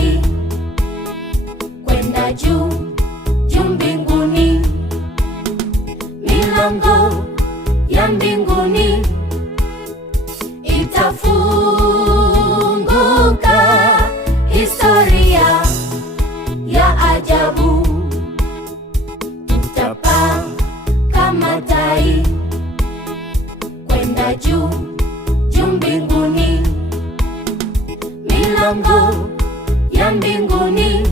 tai kwenda juu juu mbinguni. Milango ya mbinguni itafunguka, historia ya ajabu. Tutapaa kama tai kwenda juu juu mbinguni. Milango ya mbinguni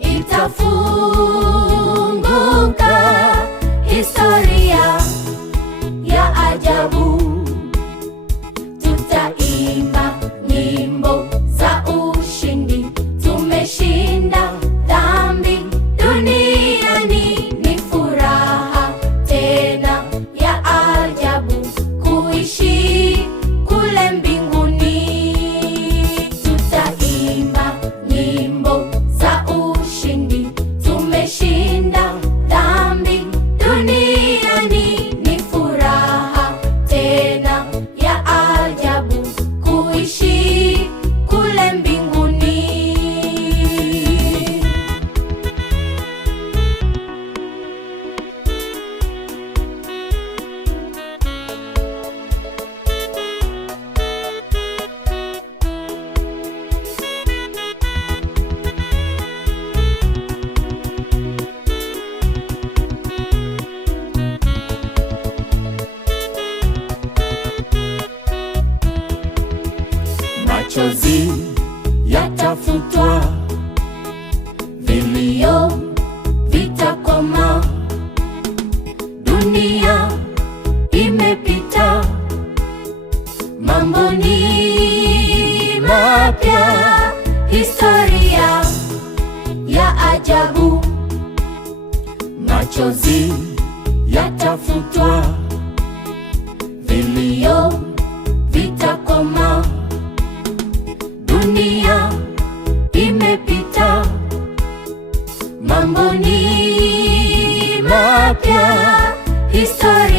itafunguka, historia ya ajabu. Tutaimba nyimbo za ushindi, tumeshinda dhambi duniani. Ni furaha tena ya ajabu kuishi kule mbinguni. Tutaimba nyimbo za ushindi, tumeshinda dhambi duniani. Ni furaha tena ya ajabu kuishi kule mbinguni. Machozi yatafutwa, vilio vitakoma. Dunia imepita, mambo ni mapya, historia ya ajabu. Machozi yatafutwa, vilio vitakoma. Dunia imepita, mambo ni mapya, historia